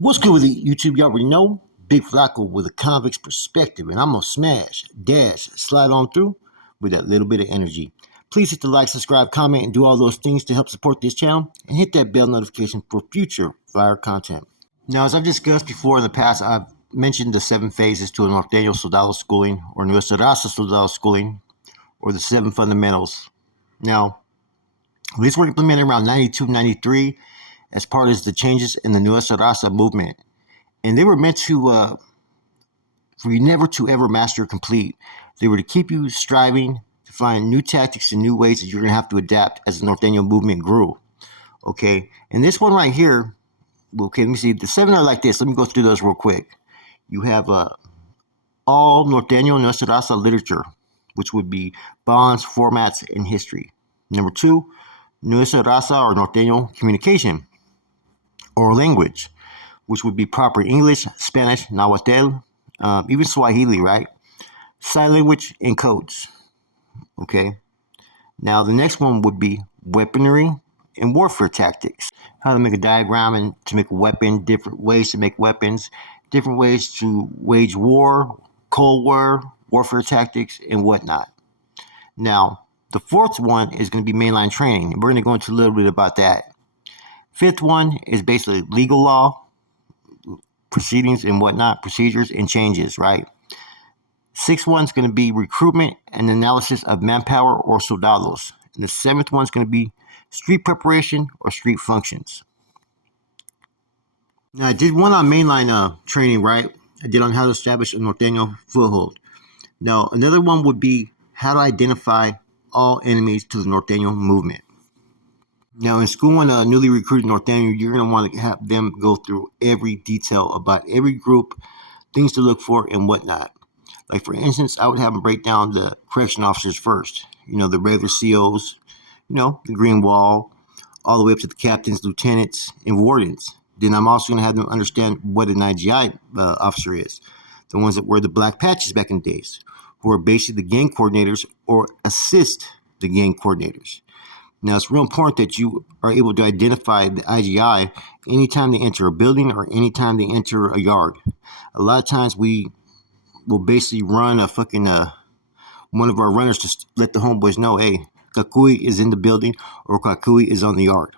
What's good with it, YouTube? You already know. Big Flacco with a convict's perspective, and I'm gonna smash, dash, slide on through with that little bit of energy. Please hit the like, subscribe, comment, and do all those things to help support this channel, and hit that bell notification for future fire content. Now, as I've discussed before in the past, I've mentioned the 7 phases to a Norteno Soldado schooling, or Nuestra Raza Soldado schooling, or the 7 fundamentals. Now, these were implemented around 92, 93 as part of the changes in the Nuestra Raza movement. And they were meant to, for you never to ever master or complete. They were to keep you striving to find new tactics and new ways that you're going to have to adapt as the Norteño movement grew. Okay, and this one right here, okay, let me see. The 7 are like this. Let me go through those real quick. You have all Norteño Nuestra Raza literature, which would be bonds, formats, and history. Number 2, Nuestra Raza or Norteño communication or language, which would be proper English, Spanish, Nahuatl, even Swahili, right? Sign language and codes. Okay. Now the next one would be weaponry and warfare tactics. How to make a diagram and to make a weapon, different ways to make weapons, different ways to wage war, Cold War, warfare tactics, and whatnot. Now, the 4th one is going to be mainline training. We're going to go into a little bit about that. 5th one is basically legal law, proceedings and whatnot, procedures and changes, right? 6th one's going to be recruitment and analysis of manpower or soldados. And the 7th one's going to be street preparation or street functions. Now, I did one on mainline training, right? I did on how to establish a Norteño foothold. Now, another one would be how to identify all enemies to the Norteño movement. Now, in school, when a newly recruited Norteño, you're going to want to have them go through every detail about every group, things to look for, and whatnot. Like, for instance, I would have them break down the correction officers first. You know, the regular COs, you know, the Green Wall, all the way up to the captains, lieutenants, and wardens. Then I'm also going to have them understand what an IGI officer is. The ones that wear the black patches back in the days, who are basically the gang coordinators or assist the gang coordinators. Now, it's real important that you are able to identify the IGI anytime they enter a building or anytime they enter a yard. A lot of times we will basically run a fucking, one of our runners to let the homeboys know, hey, Kakui is in the building or Kakui is on the yard.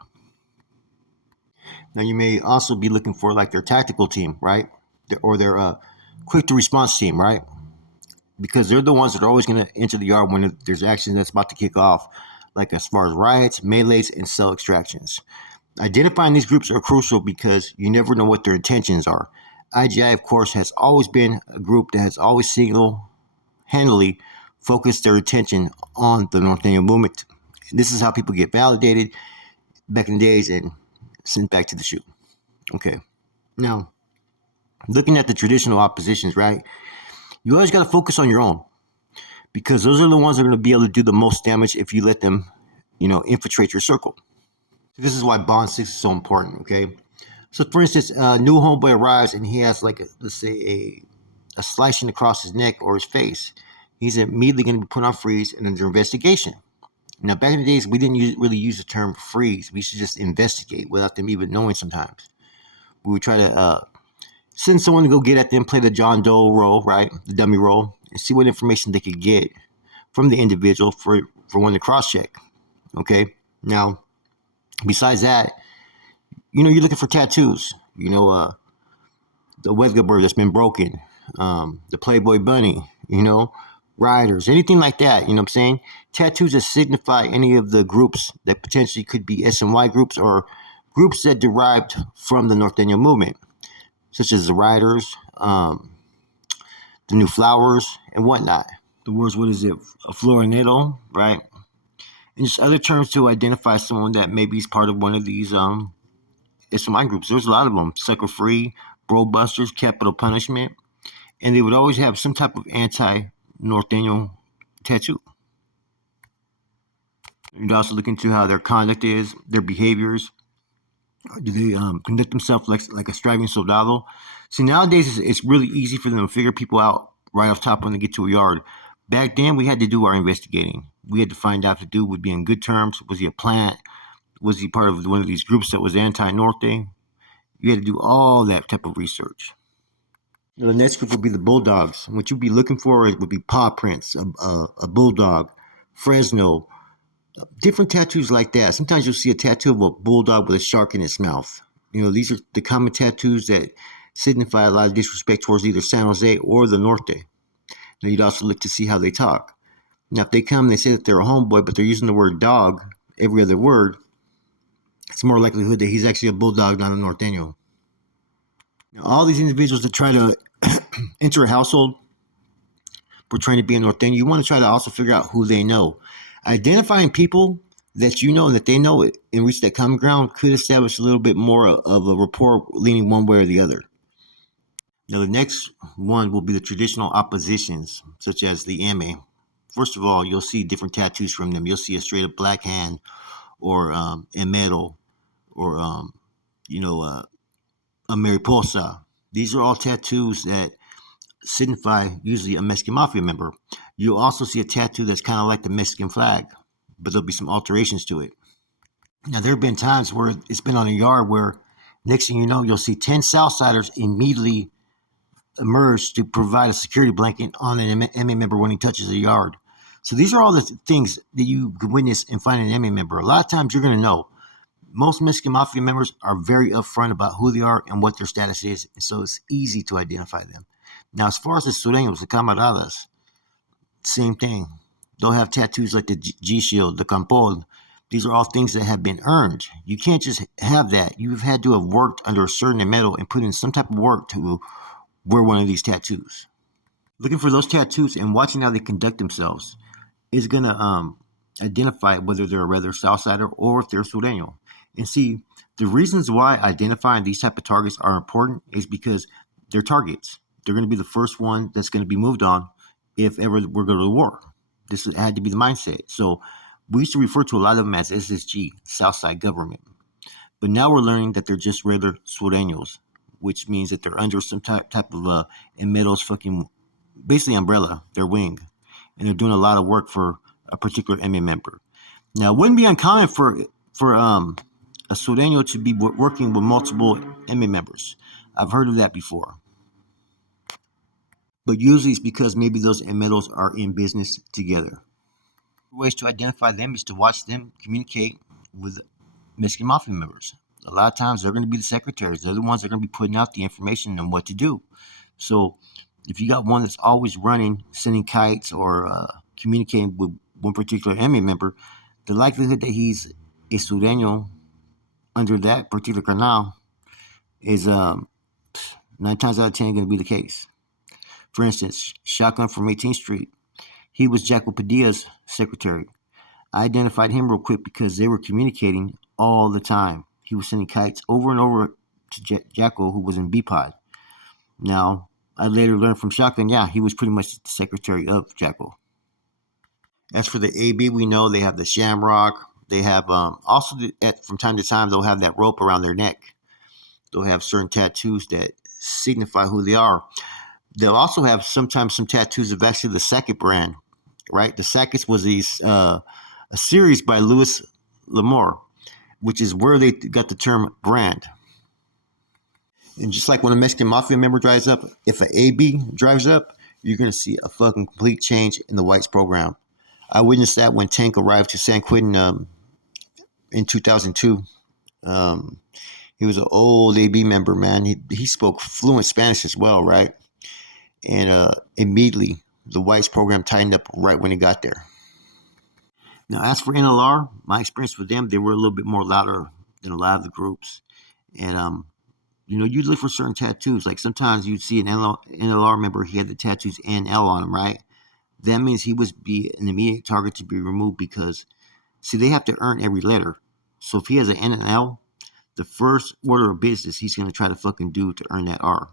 Now, you may also be looking for like their tactical team, right? Or their quick to response team, right? Because they're the ones that are always going to enter the yard when there's action that's about to kick off, like as far as riots, melees, and cell extractions. Identifying these groups are crucial because you never know what their intentions are. IGI, of course, has always been a group that has always single-handedly focused their attention on the Norteño movement. This is how people get validated back in the days and sent back to the chute. Okay. Now, looking at the traditional oppositions, right? You always got to focus on your own because those are the ones that are going to be able to do the most damage if you let them, you know, infiltrate your circle. So this is why Bond 6 is so important, okay? So, for instance, a new homeboy arrives and he has, like, let's say, a slicing across his neck or his face. He's immediately going to be put on freeze and under investigation. Now, back in the days, we didn't really use the term freeze. We should just investigate without them even knowing sometimes. We would try to send someone to go get at them, play the John Doe role, right, the dummy role, and see what information they could get from the individual for one to cross-check, okay? Now, besides that, you know, you're looking for tattoos, you know, the Wedga bird that's been broken, the Playboy bunny, you know, riders, anything like that, you know what I'm saying? Tattoos that signify any of the groups that potentially could be SNY groups or groups that derived from the Norteño movement, such as the riders, the new flowers, and whatnot. The words, what is it? A florinero, right? And just other terms to identify someone that maybe is part of one of these SMI groups. There's a lot of them. Sucker Free, Bro Busters, Capital Punishment. And they would always have some type of anti-Norteño tattoo. You'd also look into how their conduct is, their behaviors. Do they conduct themselves like a striving soldado? See, nowadays it's really easy for them to figure people out right off top when they get to a yard. Back then, we had to do our investigating. We had to find out if the dude would be in good terms. Was he a plant? Was he part of one of these groups that was anti-Norte? You had to do all that type of research. The next group would be the Bulldogs. What you'd be looking for would be paw prints, a bulldog, Fresno, different tattoos like that. Sometimes you'll see a tattoo of a bulldog with a shark in its mouth. These are the common tattoos that signify a lot of disrespect towards either San Jose or the Norte. Now, you'd also look to see how they talk. Now, if they come and they say that they're a homeboy, but they're using the word dog every other word, it's more likelihood that he's actually a bulldog, not a Norteno. Now, all these individuals that try to enter a household portraying to be a Norteño, you want to try to also figure out who they know. Identifying people that you know and that they know it and reach that common ground could establish a little bit more of a rapport leaning one way or the other. Now, the next one will be the traditional oppositions, such as the MA. First of all, you'll see different tattoos from them. You'll see a straight up black hand or a metal or, a mariposa. These are all tattoos that signify usually a Mexican mafia member. You'll also see a tattoo that's kind of like the Mexican flag, but there'll be some alterations to it. Now, there have been times where it's been on a yard where next thing you know, you'll see 10 Southsiders immediately emerge to provide a security blanket on an MA member when he touches the yard. So these are all the things that you can witness and find an MA member. A lot of times you're going to know. Most Mexican mafia members are very upfront about who they are and what their status is, and so it's easy to identify them. Now, as far as the Sureños, the camaradas, same thing. They'll have tattoos like the G-Shield, the Campol. These are all things that have been earned. You can't just have that. You've had to have worked under a certain metal and put in some type of work to wear one of these tattoos. Looking for those tattoos and watching how they conduct themselves is going to identify whether they're a regular Southsider or if they're Sureño. And see, the reasons why identifying these type of targets are important is because they're targets. They're going to be the first one that's going to be moved on if ever we're going to war. This had to be the mindset. So we used to refer to a lot of them as SSG, Southside Government. But now we're learning that they're just regular Sureños, which means that they're under some type of Enmedo's fucking, basically umbrella, their wing. And they're doing a lot of work for a particular MA member. Now, it wouldn't be uncommon for a Sureño to be working with multiple MA members. I've heard of that before. But usually it's because maybe those Enmedos are in business together. Ways to identify them is to watch them communicate with Mexican Mafia members. A lot of times they're going to be the secretaries. They're the ones that are going to be putting out the information on what to do. So if you got one that's always running, sending kites or communicating with one particular MA member, the likelihood that he's a Sureño under that particular canal is 9 times out of 10 going to be the case. For instance, Shotgun from 18th Street, he was Jaco Padilla's secretary. I identified him real quick because they were communicating all the time. He was sending kites over and over to Jaco, who was in B-Pod. Now, I later learned from Shotgun, yeah, he was pretty much the secretary of Jaco. As for the AB, we know they have the shamrock. They have also, from time to time, they'll have that rope around their neck. They'll have certain tattoos that signify who they are. They'll also have sometimes some tattoos of actually the Sackett brand, right? The Sacketts was a series by Louis L'Amour, which is where they got the term brand. And just like when a Mexican Mafia member drives up, if an AB drives up, you're going to see a fucking complete change in the Whites program. I witnessed that when Tank arrived to San Quentin in 2002. He was an old AB member, man. He spoke fluent Spanish as well, right? And immediately, the Whites program tightened up right when he got there. Now, as for NLR, my experience with them, they were a little bit more louder than a lot of the groups. And, you'd look for certain tattoos. Like sometimes you'd see an NLR member, he had the tattoos NL on him, right? That means he would be an immediate target to be removed because, see, they have to earn every letter. So if he has an N and L, the first order of business he's going to try to fucking do to earn that R.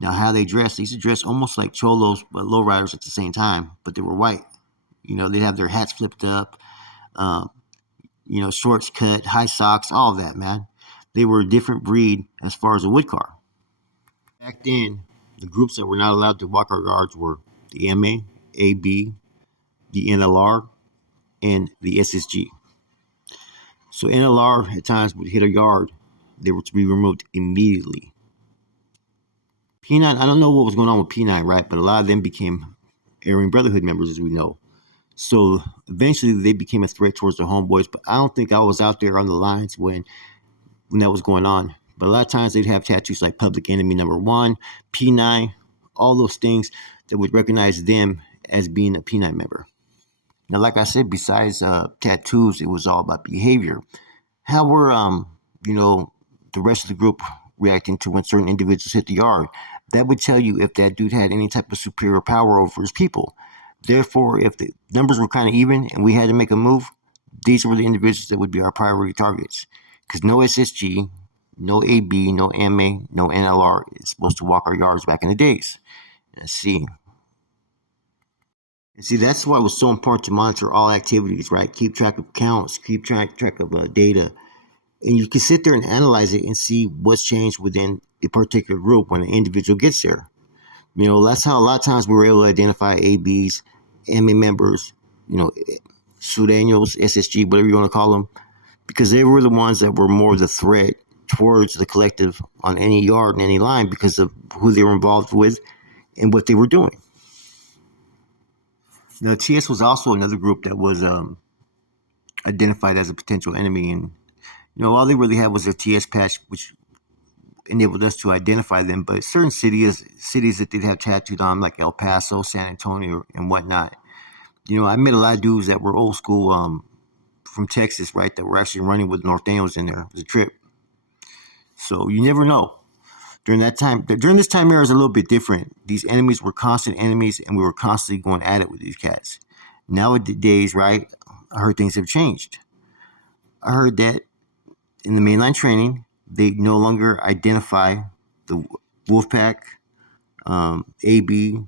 Now, how they dress, they used to dress almost like cholos, but lowriders at the same time, but they were white. They'd have their hats flipped up, shorts cut, high socks, all that, man. They were a different breed as far as a wood car. Back then, the groups that were not allowed to walk our yards were the MA, AB, the NLR, and the SSG. So NLR at times would hit a yard they were to be removed immediately. P9, I don't know what was going on with P9, right? But a lot of them became Aryan Brotherhood members, as we know. So eventually they became a threat towards the homeboys. But I don't think I was out there on the lines when that was going on. But a lot of times they'd have tattoos like Public Enemy #1, P9, all those things that would recognize them as being a P9 member. Now, like I said, besides tattoos, it was all about behavior. How were the rest of the group reacting to when certain individuals hit the yard? That would tell you if that dude had any type of superior power over his people. Therefore, if the numbers were kind of even and we had to make a move, these were the individuals that would be our priority targets. Because no SSG, no AB, no MA, no NLR is supposed to walk our yards back in the days. Let's see. And see, that's why it was so important to monitor all activities, right? Keep track of counts, keep track of data. And you can sit there and analyze it and see what's changed within a particular group when an individual gets there. That's how a lot of times we were able to identify ABs, MA members, Sudanos, SSG, whatever you want to call them, because they were the ones that were more the threat towards the collective on any yard and any line because of who they were involved with and what they were doing. Now, TS was also another group that was identified as a potential enemy, and all they really had was their TS patch, which enabled us to identify them. But certain cities that they'd have tattooed on, like El Paso, San Antonio, and whatnot. I met a lot of dudes that were old school from Texas, right, that were actually running with Nortenos in there. It was a trip. So you never know. During this time era is a little bit different. These enemies were constant enemies, and we were constantly going at it with these cats. Nowadays, right, I heard things have changed. I heard that in the mainline training, they no longer identify the Wolfpack, AB,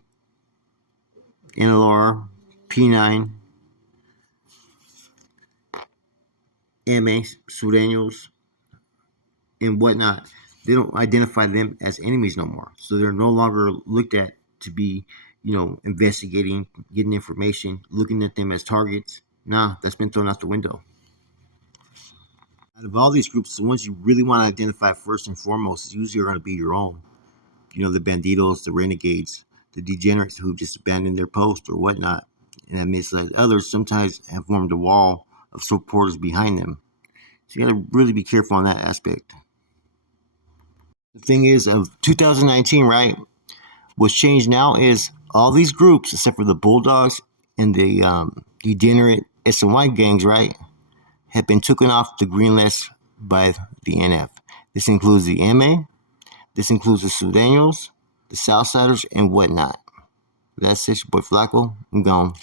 NLR, P9, MA, Sudanos, and whatnot. They don't identify them as enemies no more. So they're no longer looked at to be, investigating, getting information, looking at them as targets. Nah, that's been thrown out the window. Out of all these groups, the ones you really want to identify first and foremost is usually going to be your own. The banditos, the renegades, the degenerates who just abandoned their post or whatnot. And that means that others sometimes have formed a wall of supporters behind them. So you got to really be careful on that aspect. The thing is, of 2019, right, what's changed now is all these groups, except for the Bulldogs and the degenerate SNY gangs, right, have been taken off the green list by the NF. This includes the MA, this includes the Sudanos, the Southsiders, and whatnot. That's it, your boy Flacco. I'm gone.